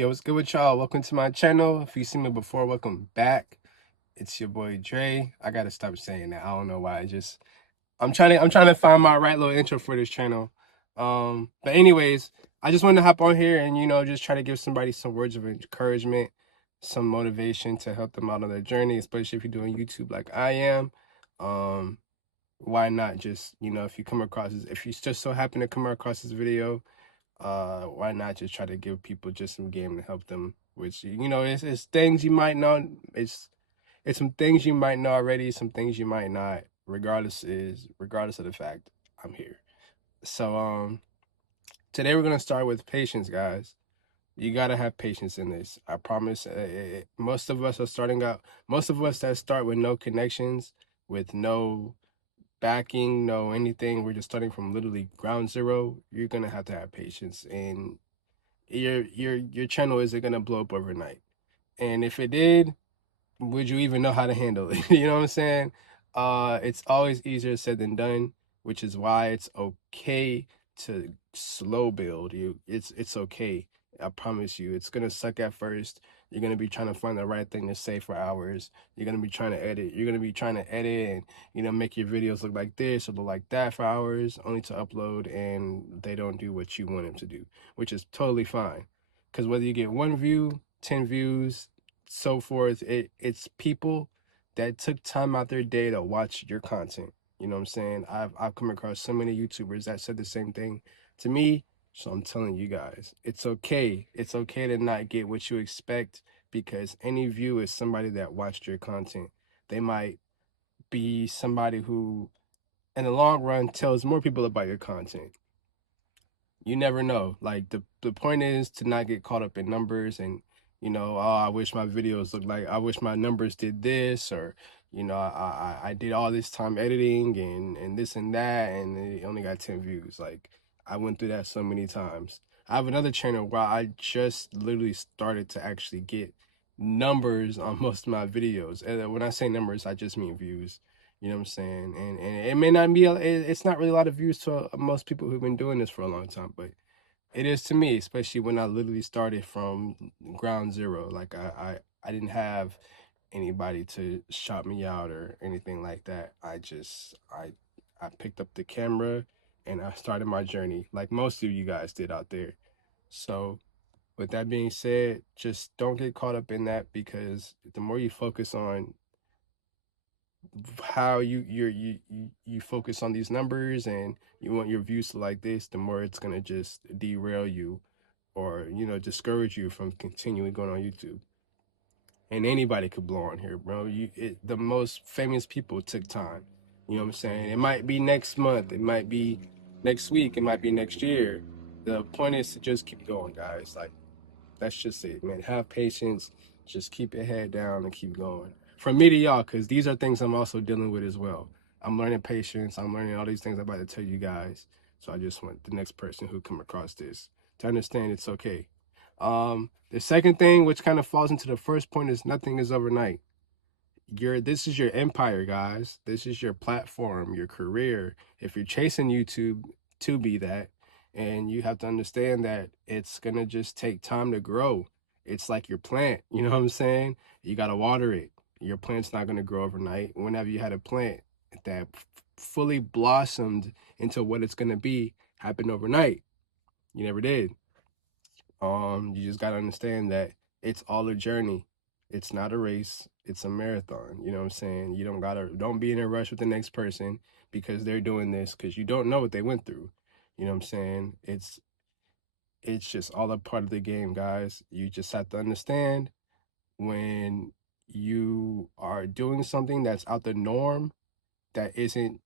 Yo, what's good with y'all? Welcome to my channel. If you seen me before, welcome back. It's your boy Dre. I gotta stop saying that. I don't know why. I'm trying to find my right little intro for this channel. But anyways, I just wanted to hop on here and just try to give somebody some words of encouragement, some motivation to help them out on their journey, especially if you're doing YouTube like I am. Um, why not just, if you come across this, if you just so happen to come across this video, why not just try to give people just some game to help them, which it's things you might know. It's some things you might know already, some things you might not. Regardless of the fact, I'm here. So today we're gonna start with patience, guys. You gotta have patience in this. I promise. Most of us are starting out. Most of us that start with no connections, with no backing, no anything. We're just starting from literally ground zero. You're gonna have to have patience, and your channel isn't gonna blow up overnight. And if it did, would you even know how to handle it? You know what I'm saying? It's always easier said than done, which is why it's okay to slow build. It's okay. I promise you, it's gonna suck at first. You're gonna be trying to find the right thing to say for hours. You're gonna be trying to edit. You're gonna be trying to edit and make your videos look like this or look like that for hours, only to upload and they don't do what you want them to do, which is totally fine. Because whether you get 1 view, 10 views, so forth, it's people that took time out their day to watch your content. You know what I'm saying? I've come across so many YouTubers that said the same thing to me. So I'm telling you guys, it's okay. It's okay to not get what you expect, because any view is somebody that watched your content. They might be somebody who in the long run tells more people about your content. You never know. Like the point is to not get caught up in numbers and oh, I wish my videos looked like, I wish my numbers did this, or I did all this time editing and this and that and it only got 10 views. Like, I went through that so many times. I have another channel where I just literally started to actually get numbers on most of my videos. And when I say numbers, I just mean views. You know what I'm saying? And it may not be, it's not really a lot of views to most people who've been doing this for a long time, but it is to me, especially when I literally started from ground zero. Like I didn't have anybody to shout me out or anything like that. I picked up the camera and I started my journey like most of you guys did out there. So with that being said, just don't get caught up in that, because the more you focus on how you focus on these numbers and you want your views to like this, the more it's gonna just derail you or discourage you from continuing going on YouTube. And anybody could blow on here, bro. The most famous people took time. You know what I'm saying? It might be next month, it might be next week, it might be next year. The point is to just keep going, guys. Like, that's just it, man. Have patience. Just keep your head down and keep going. From me to y'all, because these are things I'm also dealing with as well. I'm learning patience. I'm learning all these things I'm about to tell you guys. So I just want the next person who come across this to understand it's okay. The second thing, which kind of falls into the first point, is nothing is overnight. This is your empire, guys. This is your platform, your career. If you're chasing YouTube to be that, and you have to understand that it's gonna just take time to grow. It's like your plant, you know what I'm saying? You gotta water it. Your plant's not gonna grow overnight. Whenever you had a plant that fully blossomed into what it's gonna be, happened overnight. You never did. You just gotta understand that it's all a journey. It's not a race. It's a marathon. You know what I'm saying? You don't be in a rush with the next person because they're doing this, because you don't know what they went through. You know what I'm saying? It's just all a part of the game, guys. You just have to understand when you are doing something that's out the norm, that isn't,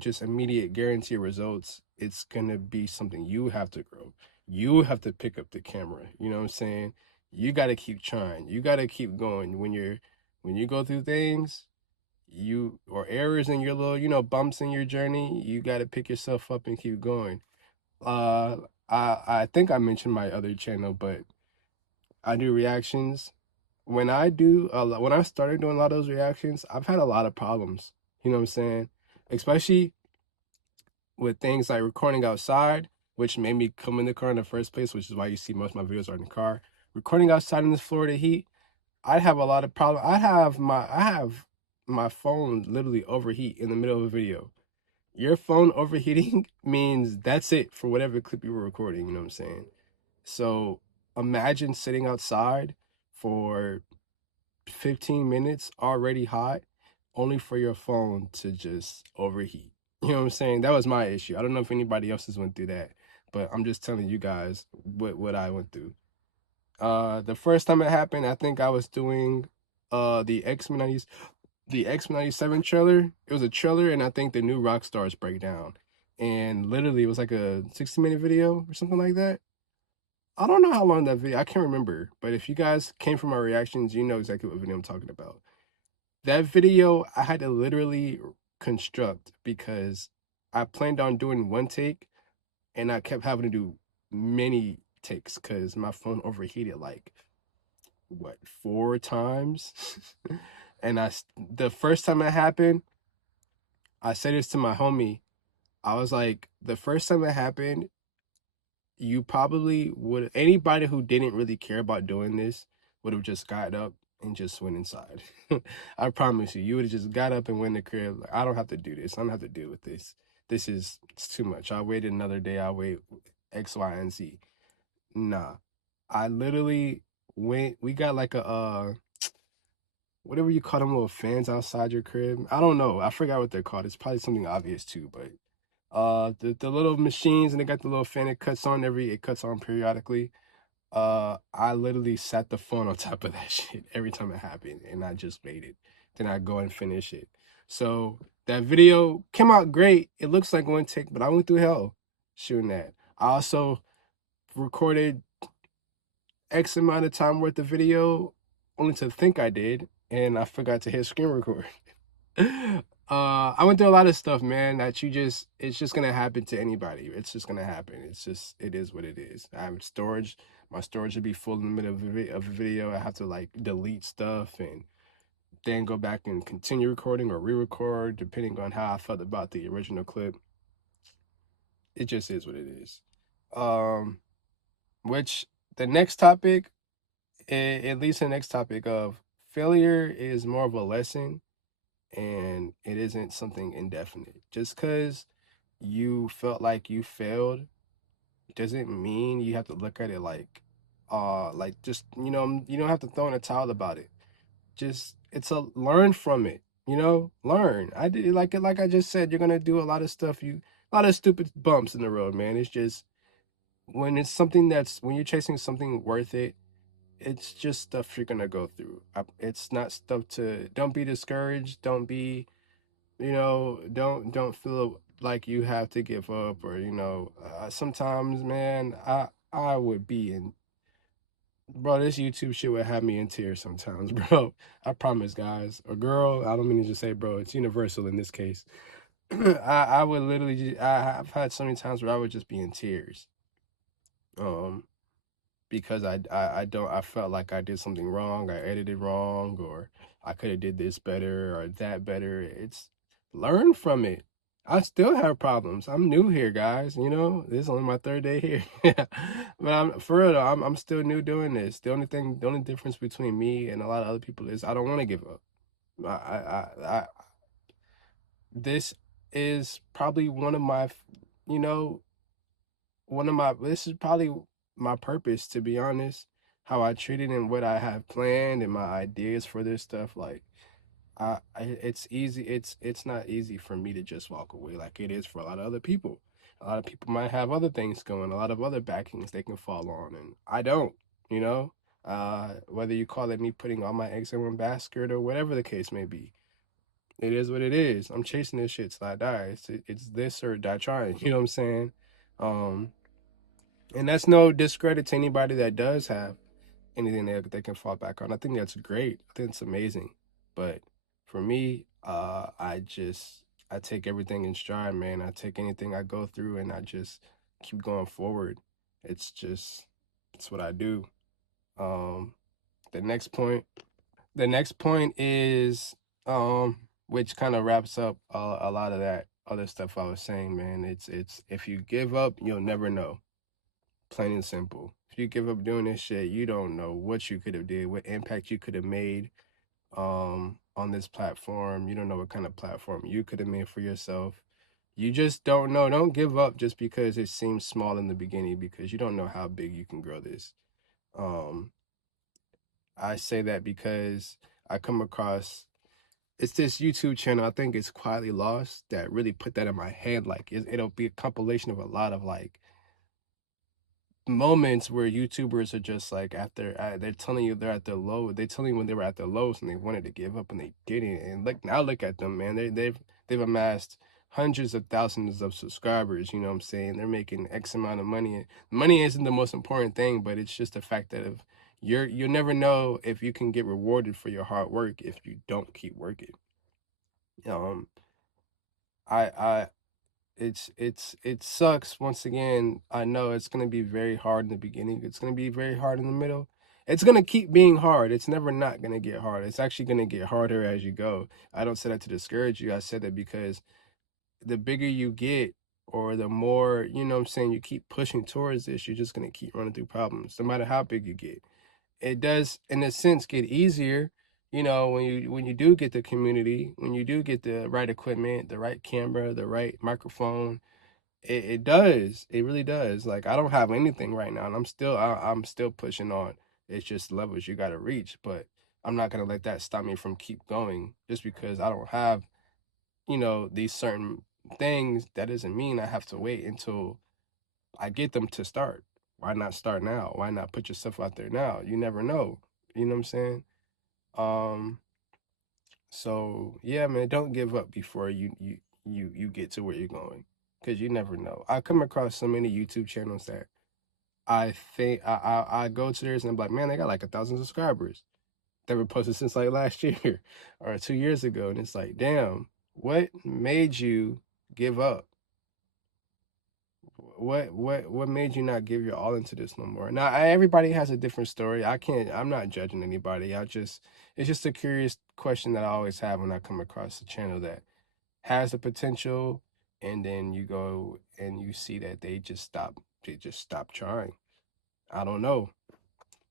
just immediate guarantee results. It's gonna be something you have to grow. You have to pick up the camera. You know what I'm saying? You got to keep trying. You got to keep going. When you go through things, or errors in your little, bumps in your journey, you got to pick yourself up and keep going. Uh, I think I mentioned my other channel, but I do reactions. When I started doing a lot of those reactions, I've had a lot of problems. You know what I'm saying? Especially with things like recording outside, which made me come in the car in the first place, which is why you see most of my videos are in the car. recording outside in this Florida heat, I'd have a lot of problem. I have my phone literally overheat in the middle of a video. Your phone overheating means that's it for whatever clip you were recording, you know what I'm saying? So imagine sitting outside for 15 minutes already hot, only for your phone to just overheat. You know what I'm saying? That was my issue. I don't know if anybody else has went through that, but I'm just telling you guys what I went through. The first time it happened, I think I was doing the X-Men 90s, the X-Men 97 trailer. It was a trailer, and I think the new Rockstars breakdown. And literally it was like a 60-minute video or something like that. I don't know how long that video, I can't remember, but if you guys came from my reactions, you know exactly what video I'm talking about. That video I had to literally construct because I planned on doing one take and I kept having to do many takes because my phone overheated like what, 4 times. And the first time it happened, I said this to my homie. I was like, the first time it happened, you probably would, anybody who didn't really care about doing this would have just got up and just went inside. I promise you, you would have just got up and went in the crib. Like, I don't have to do this. I don't have to deal with this. It's too much. I'll wait another day. I'll wait X, Y, and Z. Nah. I literally went, we got like a whatever you call them little fans outside your crib. I don't know. I forgot what they're called. It's probably something obvious too, but the little machines, and they got the little fan it cuts on periodically. I literally sat the phone on top of that shit every time it happened, and I just waited. Then I go and finish it. So that video came out great. It looks like one take, but I went through hell shooting that. I also recorded X amount of time worth of video, only to think I did, and I forgot to hit screen record. I went through a lot of stuff, man, that it's just gonna happen to anybody. It's just gonna happen. It is what it is. I have storage. My storage would be full in the middle of a video. I have to like delete stuff and then go back and continue recording or re-record, depending on how I felt about the original clip. It just is what it is. Which the next topic, it leads to the next topic of failure is more of a lesson and it isn't something indefinite. Just because you felt like you failed doesn't mean you have to look at it like just, you don't have to throw in a towel about it. Just, it's a learn from it, learn. I did like I just said, you're gonna do a lot of stuff, a lot of stupid bumps in the road, man. It's just when it's something when you're chasing something worth it, it's just stuff you're gonna go through. It's not stuff to, don't be discouraged, don't be, don't feel like you have to give up, or sometimes, man, I would be in, bro, this YouTube shit would have me in tears sometimes, bro. I promise, guys. Or girl, I don't mean to just say bro, it's universal in this case. I would literally I've had so many times where I would just be in tears. Because I felt like I did something wrong, I edited wrong, or I could have did this better or that better. It's learn from it. I still have problems. I'm new here, guys. This is only my 3rd day here. But I'm for real though, I'm still new doing this. The only difference between me and a lot of other people is I don't want to give up. This is probably you know, this is probably my purpose, to be honest. How I treat it and what I have planned and my ideas for this stuff. Like, it's easy. It's not easy for me to just walk away like it is for a lot of other people. A lot of people might have other things going, a lot of other backings they can fall on, and I don't. You know, whether you call it me putting all my eggs in one basket or whatever the case may be, it is what it is. I'm chasing this shit till I die. It's this or die trying. You know what I'm saying? Um, and that's no discredit to anybody that does have anything that they can fall back on. I think that's great. I think it's amazing. But for me, I take everything in stride, man. I take anything I go through and I just keep going forward. It's what I do. Um, the next point, is, which kind of wraps up a lot of that other stuff I was saying, man. It's if you give up, you'll never know. Plain and simple. If you give up doing this shit, you don't know what you could have did, what impact you could have made on this platform. You don't know what kind of platform you could have made for yourself. You just don't know. Don't give up just because it seems small in the beginning, because you don't know how big you can grow this. Um I say that because I come across, it's this YouTube channel, I think it's Quietly Lost, that really put that in my head. Like it'll be a compilation of a lot of like moments where YouTubers are just like after they're telling you they're at their low. They telling you when they were at their lows and they wanted to give up and they didn't. And look at them, man. They've amassed hundreds of thousands of subscribers. You know what I'm saying? They're making X amount of money. And money isn't the most important thing, but it's just the fact that if you'll never know if you can get rewarded for your hard work if you don't keep working. Um, I it sucks. Once again, I know it's going to be very hard in the beginning, it's going to be very hard in the middle, it's going to keep being hard. It's never not going to get hard. It's actually going to get harder as you go. I don't say that to discourage you. I said that because the bigger you get, or the more, you know what I'm saying, you keep pushing towards this, you're just going to keep running through problems no matter how big you get. It does in a sense get easier, you know, when you do get the community, when you do get the right equipment, the right camera, the right microphone. It does. It really does. Like I don't have anything right now, and I'm still pushing on. It's just levels you got to reach, but I'm not gonna let that stop me from keep going. Just because I don't have, you know, these certain things, that doesn't mean I have to wait until I get them to start. Why not start now? Why not put yourself out there now? You never know. You know what I'm saying? Um, so yeah, man, don't give up before you get to where you're going, because you never know. I come across so many YouTube channels that I think I go to theirs and I'm like, man, they got like 1,000 subscribers. They were posted since like last year or 2 years ago, and it's like, damn, what made you give up? What made you not give your all into this no more? Now everybody has a different story. I'm not judging anybody. It's just a curious question that I always have when I come across a channel that has the potential, and then you go and you see that they just stop trying. I don't know.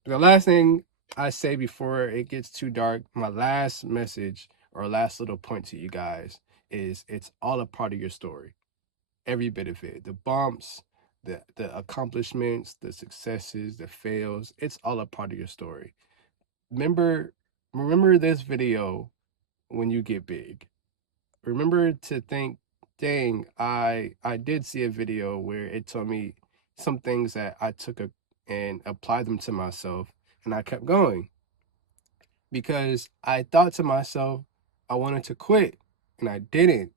The last thing I say before it gets too dark, my last message or last little point to you guys is it's all a part of your story. Every bit of it. The bumps, the accomplishments, the successes, the fails, it's all a part of your story. Remember remember this video when you get big. Remember to think, dang, I did see a video where it told me some things that I took and applied them to myself, and I kept going because I thought to myself I wanted to quit, and I didn't,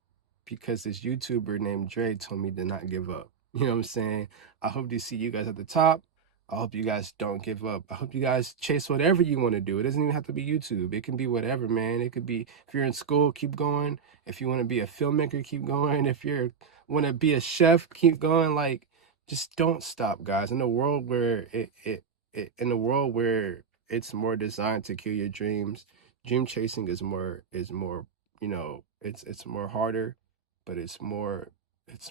because this YouTuber named Dre told me to not give up. You know what I'm saying? I hope to see you guys at the top. I hope you guys don't give up. I hope you guys chase whatever you want to do. It doesn't even have to be YouTube. It can be whatever, man. It could be, if you're in school, keep going. If you want to be a filmmaker, keep going. If you want to be a chef, keep going. Like, just don't stop, guys. In the world where in the world where it's more designed to kill your dreams, dream chasing is more, you know, it's more harder, but it's more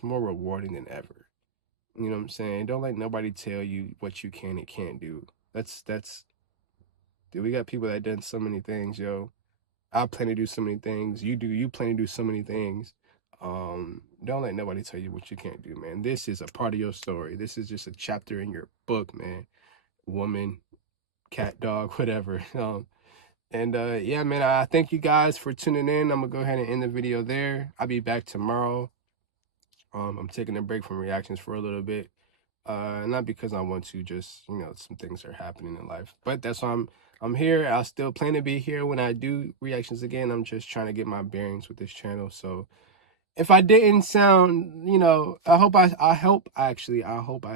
rewarding than ever. You know what I'm saying? Don't let nobody tell you what you can and can't do. That's dude, we got people that done so many things, yo. I plan to do so many things. You plan to do so many things. Don't let nobody tell you what you can't do, man. This is a part of your story. This is just a chapter in your book, man. Woman, cat, dog, whatever. And yeah, man, I thank you guys for tuning in. I'm gonna go ahead and end the video there. I'll be back tomorrow. I'm taking a break from reactions for a little bit. Not because I want to, just, you know, some things are happening in life. But that's why I'm here. I still plan to be here when I do reactions again. I'm just trying to get my bearings with this channel. So if I didn't sound, you know, I hope I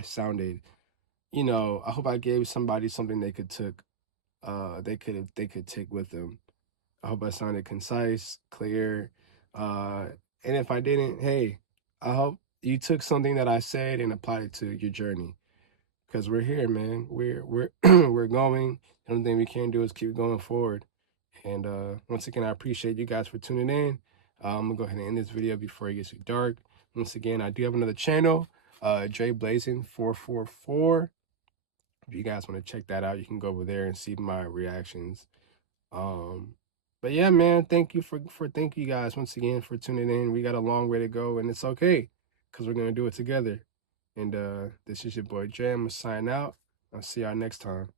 sounded, you know, I hope I gave somebody something they could take with them. I hope I sounded concise, clear. Uh, and if I didn't, hey, I hope you took something that I said and applied it to your journey. Because we're here, man. We're we're going. The only thing we can do is keep going forward. And once again, I appreciate you guys for tuning in. I'm gonna go ahead and end this video before it gets too dark. Once again, I do have another channel. Dre Blazing 444. If you guys want to check that out, you can go over there and see my reactions. But yeah, man, thank you thank you guys once again for tuning in. We got a long way to go, and it's okay because we're gonna do it together. And this is your boy Dre. I'm gonna sign out. I'll see y'all next time.